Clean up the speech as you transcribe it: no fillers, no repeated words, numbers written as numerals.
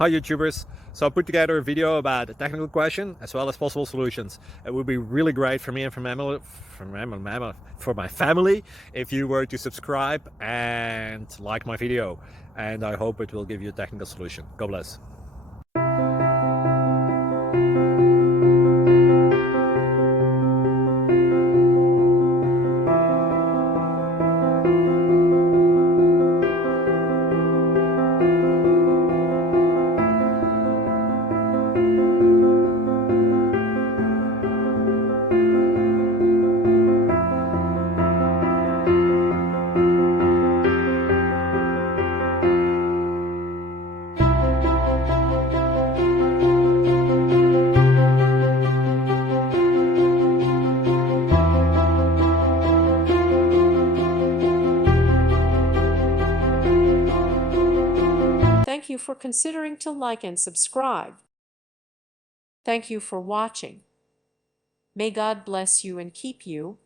Hi YouTubers! So I put together a video about a technical question as well as possible solutions. It would be really great for me and for my family if you were to subscribe and like my video, and I hope it will give you a technical solution. God bless. Thank you for considering to like and subscribe. Thank you for watching. May God bless you and keep you.